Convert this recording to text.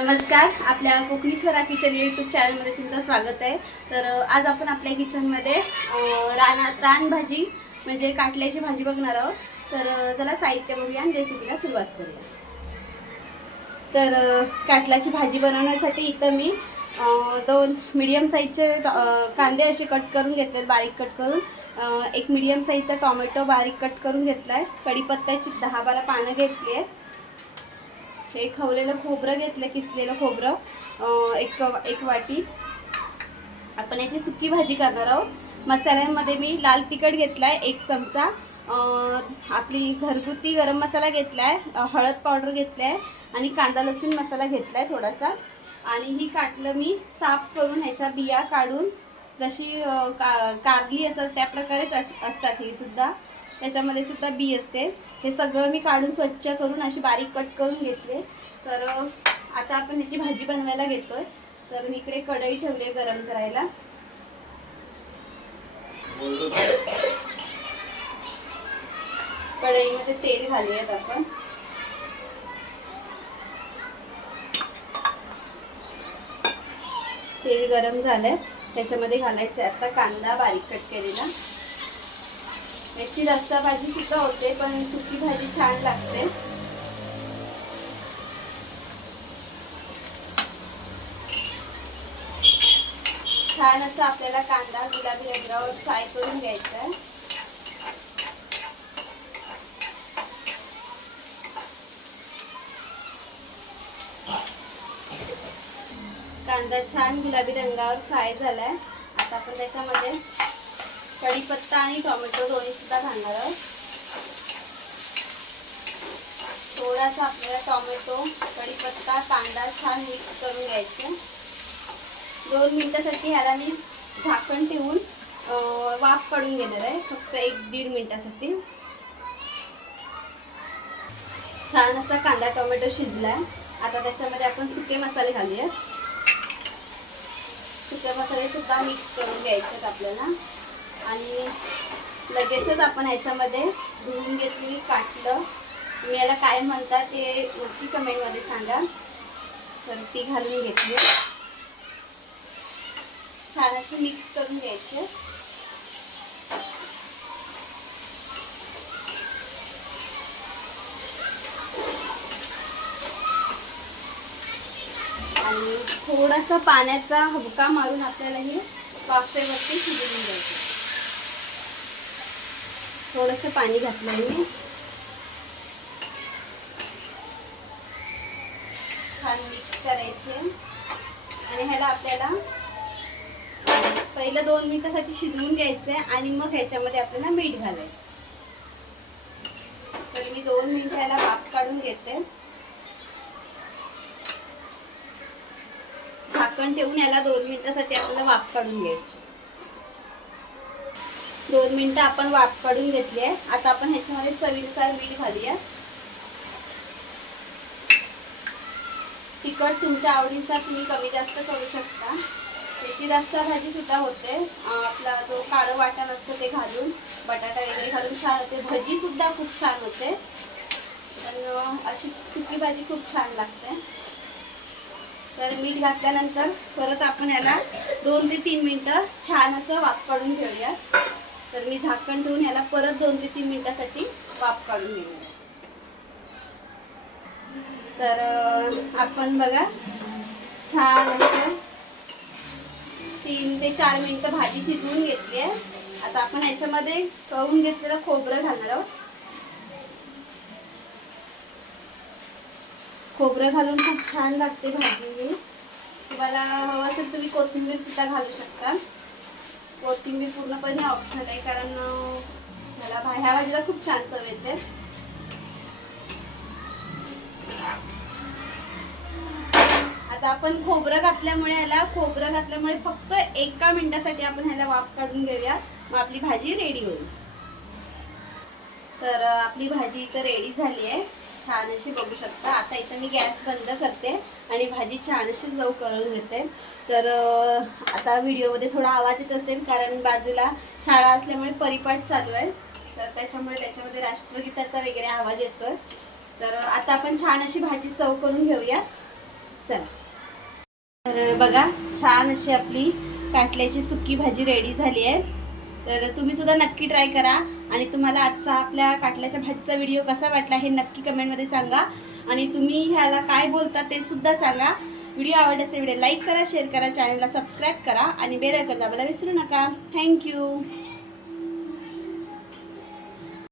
नमस्कार आपल्या Konkani Swara kitchen YouTube चॅनलमध्ये तुमचं स्वागत आहे. तर आज आपण आपल्या किचनमध्ये राना रानभाजी म्हणजे काटल्याची भाजी बघणार आहोत. तर चला साहित्य बघूया आणि रेसिपीला सुरुवात करूया. तर काटल्याची भाजी बनवण्यासाठी इथं मी दोन मीडियम साईजचे कांदे असे कट करून घेतले बारीक कट करून. एक मीडियम साईजचा टॉमॅटो बारीक कट करून घेतला आहे कढीपत्त्याची दहा बारा पानं घेतली आहे हे खवलेलं खोबरं घेतलं किसलेलं खोबरं. एक एक वाटी. आपण याची सुकी भाजी करणार आहोत. मसाल्यांमध्ये मी लाल तिखट घेतला आहे एक चमचा. आपली घरगुती गरम मसाला घेतला आहे हळद पावडर घेतला आहे आणि कांदा लसूण मसाला घेतला आहे थोडासा. आणि ही काटलं मी साफ करून ह्याच्या बिया काढून जशी का कारली असतात त्याप्रकारेच असतात ही सुद्धा. त्याच्यामध्ये सुद्धा बी असते. हे सगळं मी काढून स्वच्छ करून अशी बारीक कट करून घेतले. तर आता आपण ह्याची भाजी बनवायला घेतोय. तर मी इकडे कढई ठेवली आहे गरम करायला. कढईमध्ये तेल घालूयात आपण. तेल गरम झालंय. त्याच्यामध्ये घालायचं आहे आता कांदा बारीक कट केलेला. याची रस्सा भाजी सुद्धा होते पण सुकी भाजी छान लागते. छान असं आपल्याला कांदा गुलाबी रंगावर फ्राय करून घ्यायचा आहे कांदा छान गुलाबी रंगावर फ्राय झालाय. आता आपण त्याच्यामध्ये कढीपत्ता आणि टोमॅटो दोन्ही सुद्धा घालणार आहोत. थोडासा आपल्याला टोमॅटो कढीपत्ता कांदा छान मिक्स करून घ्यायचं. दोन मिनिटासाठी ह्याला मी झाकण ठेवून वाफ काढून घेणार आहे. फक्त एक दीड मिनिटासाठी. छान असा कांदा टोमॅटो शिजलाय. आता त्याच्यामध्ये आपण सुके मसाले घालूया सुके मसाले सुद्धा मिक्स करून घ्यायचे आहेत आपल्याला. आणि लगेचच आपण ह्याच्यामध्ये धुवून घेतली काटलं. तुम्ही याला काय म्हणता ते नक्की कमेंटमध्ये सांगा. तर ती घालून घेतली. छान अशी मिक्स करून घ्यायचे. आणि थोडासा पाण्याचा हबका मारून आपल्याला हे वाफेवरती शिजवून घ्यायचं. थोडंसं पाणी घातलं मी छान मिक्स करायचे. आणि ह्याला आपल्याला पहिलं दोन मिनिटासाठी शिजवून घ्यायचं आहे आणि मग ह्याच्यामध्ये आपल्याला मीठ घालायचं. तर मी दोन मिनिटं ह्याला वाफ काढून घेते. झाकण ठेवून याला दोन मिनिटासाठी आपल्याला वाफ काढून घ्यायची. दोन मिनटं आपण वाफ काढून घेतली आहे. आता आपण ह्याच्यामध्ये चवीनुसार मीठ घालूया. तिखट तुमच्या आवडीनुसार तुम्ही कमी जास्त करू शकता. त्याची जास्त भाजी सुद्धा होते. आपला जो काळं वाटण असतं ते घालून बटाटा वगैरे घालून छान होते. भजी सुद्धा खूप छान होते. तर अशी सुकी भाजी खूप छान लागते. तर मीठ घातल्यानंतर परत आपण याला दोन ते तीन मिनटं छान असं वाफ काढून घेऊया. तर मी झाकण ठेवून ह्याला परत दोन ते तीन मिनिटासाठी वाफ काढून घेणार. तर आपण बघा छान असं तीन ते चार मिनिटं भाजी शिजवून घेतली आहे. आता आपण ह्याच्यामध्ये कळून घेतलेलं खोबरं घालणार आहोत. खोबरं घालून खूप छान लागते भाजी. तुम्हाला हवं असेल तुम्ही कोथिंबीर सुद्धा घालू शकता. कोथिंबीर पूर्णपणे ऑप्शनल आहे कारण मला ह्या भाजीला खूप छान चव येते. आता आपण खोबरं घातल्यामुळे ह्याला खोबरं घातल्यामुळे फक्त एका मिनिटासाठी आपण ह्याला वाफ काढून घेऊया. मग आपली भाजी रेडी होईल. तर आपली भाजी इथं रेडी झाली आहे. छान अशी बघू शकता. आता इथं मी गॅस बंद करते आणि भाजी छान अशी चव करून घेते. तर आता व्हिडिओमध्ये थोडा आवाज येत असेल कारण बाजूला शाळा असल्यामुळे परिपाठ चालू आहे. तर त्याच्यामुळे त्याच्यामध्ये राष्ट्रगीताचा वगैरे आवाज येतोय. तर आता आपण छान अशी भाजी सर्व करून घेऊया. चला. तर बघा छान अशी आपली काटल्याची सुकी भाजी रेडी झाली आहे. तर तुम्ही सुद्धा नक्की ट्राय करा. आणि तुम्हाला आजचा आपल्या काटल्याच्या भाजीचा व्हिडिओ कसा वाटला हे नक्की कमेंटमध्ये सांगा. आणि तुम्ही ह्याला काय बोलता ते सुद्धा सांगा. व्हिडिओ आवडल्यास व्हिडिओ लाईक करा शेअर करा चॅनलला सबस्क्राईब करा. आणि बेल आयकॉन दाबायला विसरू नका. थँक्यू